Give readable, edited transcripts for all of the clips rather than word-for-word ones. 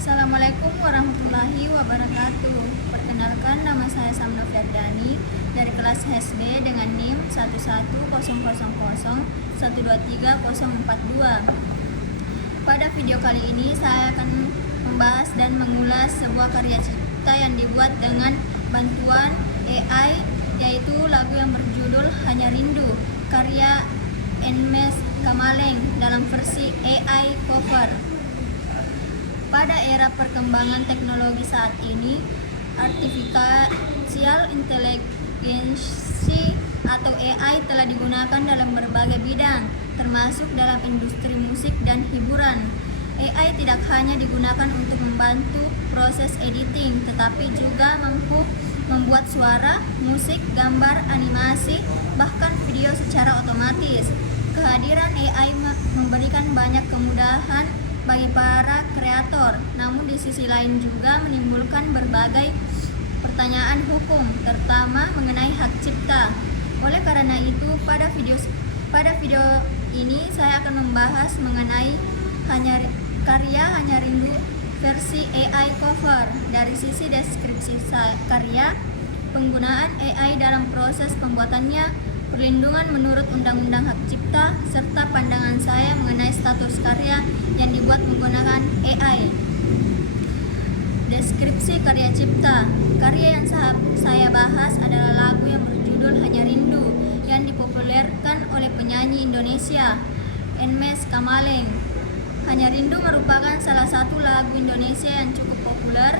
Assalamualaikum warahmatullahi wabarakatuh. Perkenalkan, nama saya Samno Firdani dari kelas HSB dengan NIM 11000123042. Pada video kali ini saya akan membahas dan mengulas sebuah karya cipta yang dibuat dengan bantuan AI, yaitu lagu yang berjudul Hanya Rindu, karya Nmes Kamaleng dalam versi AI cover. Pada era perkembangan teknologi saat ini, artificial intelligence atau AI telah digunakan dalam berbagai bidang, termasuk dalam industri musik dan hiburan. AI tidak hanya digunakan untuk membantu proses editing, tetapi juga mampu membuat suara, musik, gambar, animasi, bahkan video secara otomatis. Kehadiran AI memberikan banyak kemudahan bagi para kreator, namun di sisi lain juga menimbulkan berbagai pertanyaan hukum, terutama mengenai hak cipta. Oleh karena itu, pada video ini saya akan membahas mengenai karya Hanya Rindu versi AI cover. Dari sisi deskripsi karya, penggunaan AI dalam proses pembuatannya, perlindungan menurut Undang-Undang Hak Cipta, serta pandangan saya mengenai status karya yang dibuat menggunakan AI. Deskripsi karya cipta. Karya yang saya bahas adalah lagu yang berjudul Hanya Rindu yang dipopulerkan oleh penyanyi Indonesia Nmes Kamaleng. Hanya Rindu merupakan salah satu lagu Indonesia yang cukup populer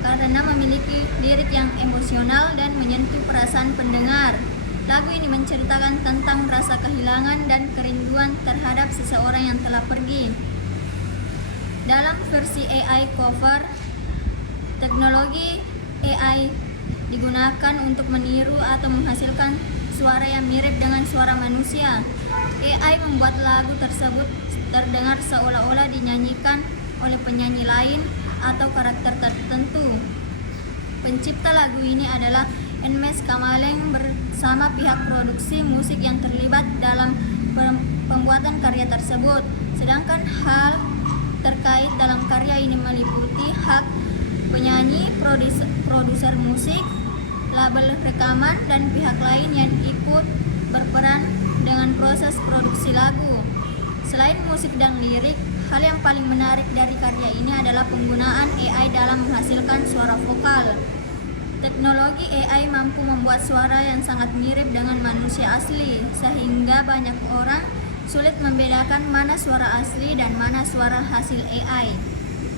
karena memiliki lirik yang emosional dan menyentuh perasaan pendengar. Lagu ini menceritakan tentang rasa kehilangan dan kerinduan terhadap seseorang yang telah pergi. Dalam versi AI cover, teknologi AI digunakan untuk meniru atau menghasilkan suara yang mirip dengan suara manusia. AI membuat lagu tersebut terdengar seolah-olah dinyanyikan oleh penyanyi lain atau karakter tertentu. Pencipta lagu ini adalah Nmes Kamaleng bersama pihak produksi musik yang terlibat dalam pembuatan karya tersebut. Sedangkan hal terkait dalam karya ini meliputi hak penyanyi, produser musik, label rekaman, dan pihak lain yang ikut berperan dengan proses produksi lagu. Selain musik dan lirik, hal yang paling menarik dari karya ini adalah penggunaan AI dalam menghasilkan suara vokal. Teknologi AI mampu membuat suara yang sangat mirip dengan manusia asli, sehingga banyak orang sulit membedakan mana suara asli dan mana suara hasil AI.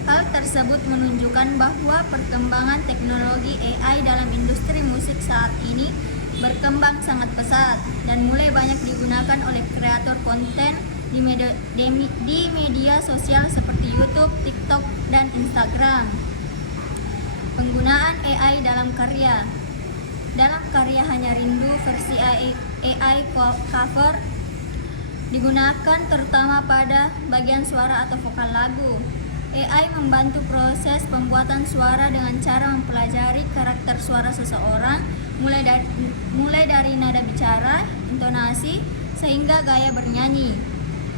Hal tersebut menunjukkan bahwa perkembangan teknologi AI dalam industri musik saat ini berkembang sangat pesat dan mulai banyak digunakan oleh kreator konten di media sosial seperti YouTube, TikTok, dan Instagram. Penggunaan AI dalam karya. Dalam karya Hanya Rindu versi AI cover digunakan terutama pada bagian suara atau vokal lagu. AI membantu proses pembuatan suara dengan cara mempelajari karakter suara seseorang, mulai dari nada bicara, intonasi, sehingga gaya bernyanyi.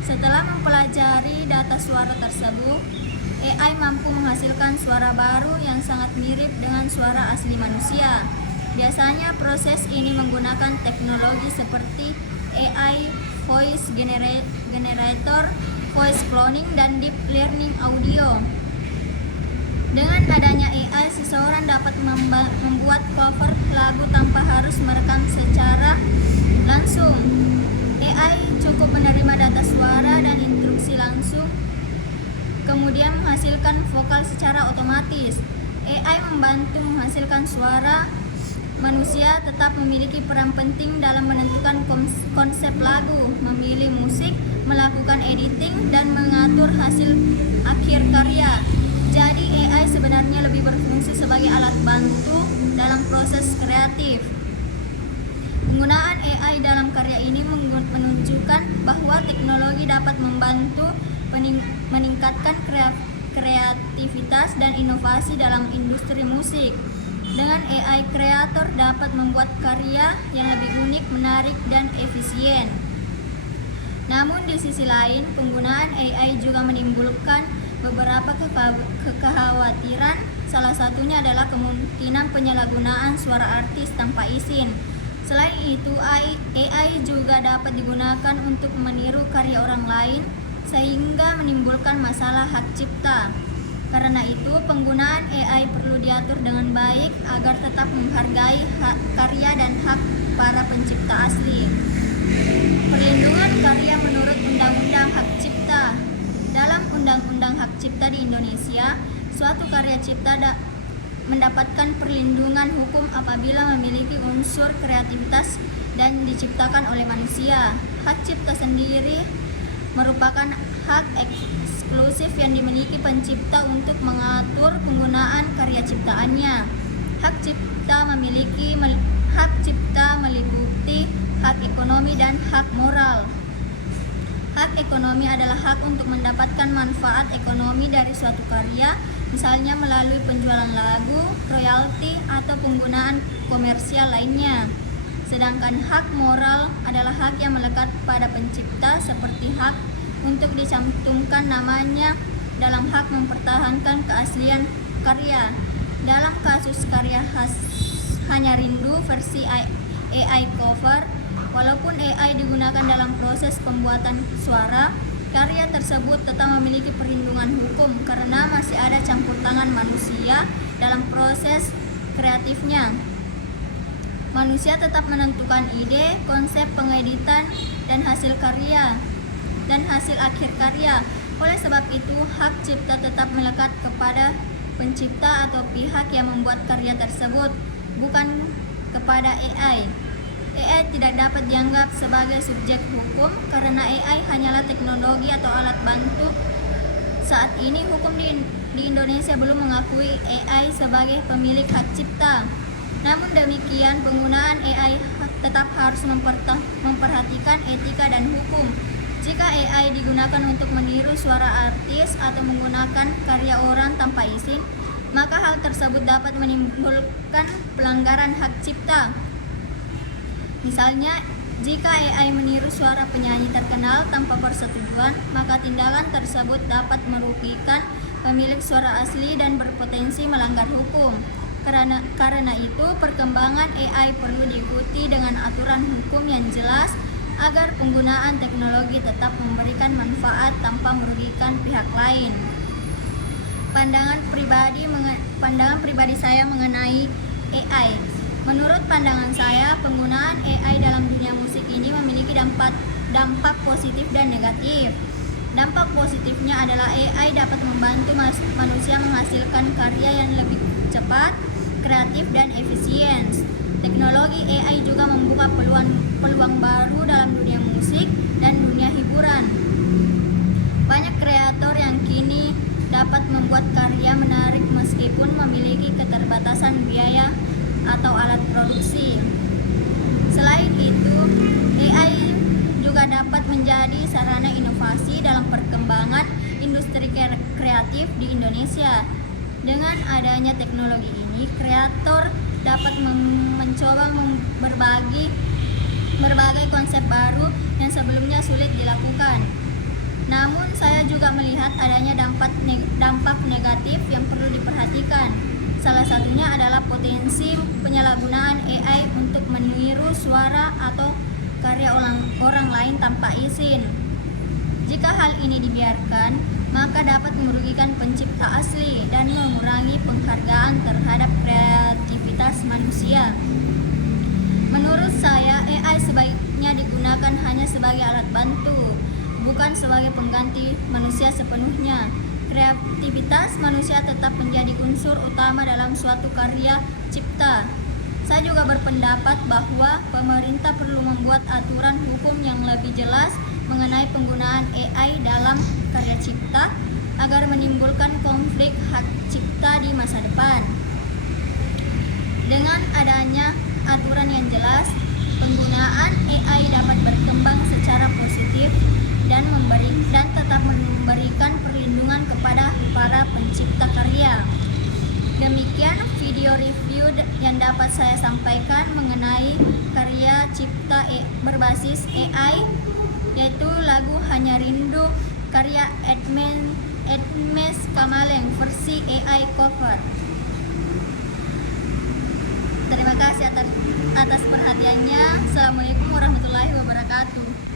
Setelah mempelajari data suara tersebut, AI mampu menghasilkan suara baru yang sangat mirip dengan suara asli manusia. Biasanya proses ini menggunakan teknologi seperti AI voice generator, voice cloning, dan deep learning audio. Dengan adanya AI, seseorang dapat membuat cover lagu tanpa harus merekam secara langsung. AI cukup menerima data suara dan instruksi langsung, kemudian menghasilkan vokal secara otomatis. AI membantu menghasilkan suara. Manusia tetap memiliki peran penting dalam menentukan konsep lagu, memilih musik, melakukan editing, dan mengatur hasil akhir karya. Jadi AI sebenarnya lebih berfungsi sebagai alat bantu dalam proses kreatif. Penggunaan AI dalam karya ini menunjukkan bahwa teknologi dapat membantu meningkatkan kreativitas dan inovasi dalam industri musik. Dengan AI, kreator dapat membuat karya yang lebih unik, menarik, dan efisien. Namun di sisi lain, penggunaan AI juga menimbulkan beberapa kekhawatiran. Salah satunya adalah kemungkinan penyalahgunaan suara artis tanpa izin. Selain itu, AI juga dapat digunakan untuk meniru karya orang lain sehingga menimbulkan masalah hak cipta. Karena itu, penggunaan AI perlu diatur dengan baik agar tetap menghargai hak karya dan hak para pencipta asli. Perlindungan karya menurut Undang-Undang Hak Cipta. Dalam Undang-Undang Hak Cipta di Indonesia, suatu karya cipta mendapatkan perlindungan hukum apabila memiliki unsur kreativitas dan diciptakan oleh manusia. Hak cipta sendiri merupakan hak eksklusif yang dimiliki pencipta untuk mengatur penggunaan karya ciptaannya. Hak cipta meliputi hak ekonomi dan hak moral. Hak ekonomi adalah hak untuk mendapatkan manfaat ekonomi dari suatu karya, misalnya melalui penjualan lagu, royalti, atau penggunaan komersial lainnya. Sedangkan hak moral adalah hak yang melekat pada pencipta, seperti hak untuk dicantumkan namanya dalam hak mempertahankan keaslian karya. Dalam kasus karya Hanya Rindu versi AI cover, walaupun AI digunakan dalam proses pembuatan suara, karya tersebut tetap memiliki perlindungan hukum karena masih ada campur tangan manusia dalam proses kreatifnya. Manusia tetap menentukan ide, konsep pengeditan, dan hasil akhir karya. Oleh sebab itu, hak cipta tetap melekat kepada pencipta atau pihak yang membuat karya tersebut, bukan kepada AI. AI tidak dapat dianggap sebagai subjek hukum karena AI hanyalah teknologi atau alat bantu. Saat ini hukum di Indonesia belum mengakui AI sebagai pemilik hak cipta. Namun demikian, penggunaan AI tetap harus memperhatikan etika dan hukum. Jika AI digunakan untuk meniru suara artis atau menggunakan karya orang tanpa izin, maka hal tersebut dapat menimbulkan pelanggaran hak cipta. Misalnya, jika AI meniru suara penyanyi terkenal tanpa persetujuan, maka tindakan tersebut dapat merugikan pemilik suara asli dan berpotensi melanggar hukum. Karena itu, perkembangan AI perlu diikuti dengan aturan hukum yang jelas agar penggunaan teknologi tetap memberikan manfaat tanpa merugikan pihak lain. Pandangan pribadi saya mengenai AI. Menurut pandangan saya, penggunaan AI dalam dunia musik ini memiliki dampak positif dan negatif. Dampak positifnya adalah AI dapat membantu manusia menghasilkan karya yang lebih cepat, kreatif, dan efisien. Teknologi AI juga membuka peluang baru dalam dunia musik dan dunia hiburan. Banyak kreator yang kini dapat membuat karya menarik meskipun memiliki keterbatasan biaya atau alat produksi. Selain itu, AI juga dapat menjadi sarana inovasi dalam perkembangan industri kreatif di Indonesia. Dengan adanya teknologi ini, kreator dapat mencoba berbagai konsep baru yang sebelumnya sulit dilakukan. Namun, saya juga melihat adanya dampak negatif yang perlu diperhatikan. Salah satunya adalah potensi penyalahgunaan AI untuk meniru suara atau karya orang lain tanpa izin. Jika hal ini dibiarkan, maka dapat merugikan pencipta asli dan mengurangi penghargaan terhadap kreativitas manusia. Menurut saya, AI sebaiknya digunakan hanya sebagai alat bantu, bukan sebagai pengganti manusia sepenuhnya. Kreativitas manusia tetap menjadi unsur utama dalam suatu karya cipta. Saya juga berpendapat bahwa pemerintah perlu membuat aturan hukum yang lebih jelas mengenai penggunaan AI dalam karya cipta agar menimbulkan konflik hak cipta di masa depan. Dengan adanya aturan yang jelas, penggunaan AI dapat berkembang secara positif dan tetap memberikan perlindungan kepada para pencipta karya. Demikian video review yang dapat saya sampaikan mengenai karya cipta berbasis AI, yaitu lagu Hanya Rindu karya Edmes Kamaleng versi AI cover. Terima kasih atas perhatiannya. Assalamualaikum warahmatullahi wabarakatuh.